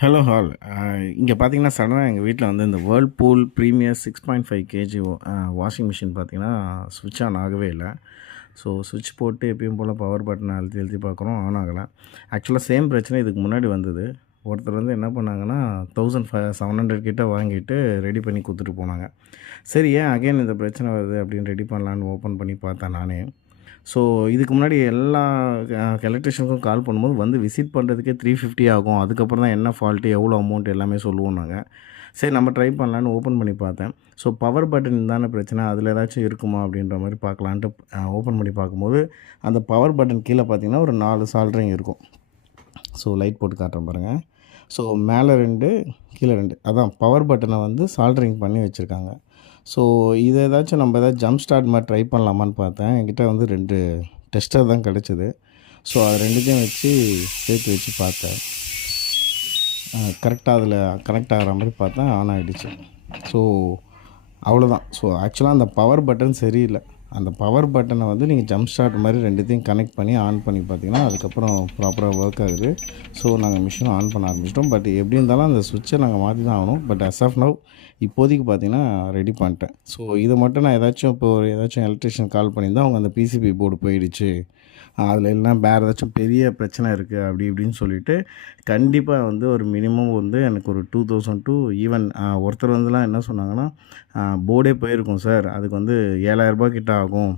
Hello hall. இங்கே பார்த்தீங்கன்னா சடனாக எங்கள் வீட்டில் வந்து இந்த Whirlpool premier 6.5 KG washing machine பார்த்தீங்கன்னா ஸ்விட்ச் ஆன் ஆகவே இல்லை. ஸோ சுவிட்ச் போட்டு எப்பயும் போல் பவர் பட்டனை அழுத்தி அழுத்தி பார்க்குறோம், ஆன் ஆகலை. ஆக்சுவலாக சேம் பிரச்சனை இதுக்கு முன்னாடி வந்தது. ஒருத்தர் வந்து என்ன பண்ணாங்கன்னா 1700 கிட்ட வாங்கிட்டு ரெடி பண்ணி கொடுத்துட்டு போனாங்க. சரி, ஏன் அகைன் இந்த பிரச்சனை வருது அப்படின்னு ரெடி பண்ணலான்னு ஓப்பன் பண்ணி பார்த்தேன் நானே. ஸோ இதுக்கு முன்னாடி எல்லா எலக்ட்ரிஷியனுக்கும் கால் பண்ணும்போது வந்து விசிட் பண்ணுறதுக்கே 350 ஆகும். அதுக்கப்புறம் தான் என்ன ஃபால்ட்டு, எவ்வளோ அமௌண்ட் எல்லாமே சொல்லுவோம் நாங்கள். சரி, நம்ம ட்ரை பண்ணலான்னு ஓப்பன் பண்ணி பார்த்தேன். ஸோ பவர் பட்டன் தானே பிரச்சனை, அதில் ஏதாச்சும் இருக்குமா அப்படின்ற மாதிரி பார்க்கலான்ட்டு ஓப்பன் பண்ணி பார்க்கும்போது அந்த பவர் பட்டன் கீழே பார்த்தீங்கன்னா ஒரு 4 சால்ட்ரிங் இருக்கும். ஸோ லைட் போட்டு காட்டுறேன் பாருங்கள். ஸோ மேலே 2, கீழே 2, அதான் பவர் பட்டனை வந்து சால்ட்ரிங் பண்ணி வச்சுருக்காங்க. ஸோ இதை ஏதாச்சும் நம்ம ஏதாச்சும் ஜம்ப் ஸ்டார்ட் மாதிரி ட்ரை பண்ணலாமான்னு பார்த்தேன். என்கிட்ட வந்து 2 டெஸ்டர் தான் கிடச்சிது. ஸோ அது 2த்தையும் வச்சு சேர்த்து வச்சு பார்த்தேன். கரெக்டாக அதில் கனெக்ட் ஆகிற மாதிரி பார்த்தேன், ஆன் ஆகிடுச்சு. ஸோ அவ்வளோதான். ஸோ ஆக்சுவலாக அந்த பவர் பட்டன் சரியில்லை. அந்த பவர் பட்டனை வந்து நீங்கள் ஜம்ப் ஸ்டார்ட் மாதிரி 2த்தையும் கனெக்ட் பண்ணி ஆன் பண்ணி பார்த்தீங்கன்னா அதுக்கப்புறம் ப்ராப்பராக ஒர்க் ஆகுது. ஸோ நாங்கள் மிஷினும் ஆன் பண்ண ஆரம்பிச்சிட்டோம். பட் எப்படி இருந்தாலும் அந்த சுவிட்சை நாங்கள் மாற்றி தான் ஆகணும். பட் அஸ் ஆஃப் நவ் இப்போதைக்கு பார்த்தீங்கன்னா ரெடி பண்ணிட்டேன். ஸோ இதை மட்டும் நான் ஏதாச்சும் இப்போ ஒரு ஏதாச்சும் எலக்ட்ரிஷியன் கால் பண்ணியிருந்தால் அவங்க அந்த பிசிபி போர்டு போயிடுச்சு, அதில் எல்லாம் வேறு ஏதாச்சும் பெரிய பிரச்சனை இருக்குது அப்படி இப்படின்னு சொல்லிவிட்டு கண்டிப்பாக வந்து ஒரு மினிமம் வந்து எனக்கு ஒரு 2000 டு ஈவன் ஒருத்தர் வந்துலாம் என்ன சொன்னாங்கன்னா, போர்டே போயிருக்கும் சார், அதுக்கு வந்து 7000 கிட்ட ஆகும்,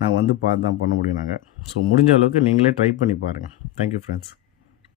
நாங்கள் வந்து பார்த்து தான் பண்ண முடியும் நாங்கள். ஸோ முடிஞ்ச அளவுக்கு நீங்களே ட்ரை பண்ணி பாருங்கள். Thank you friends.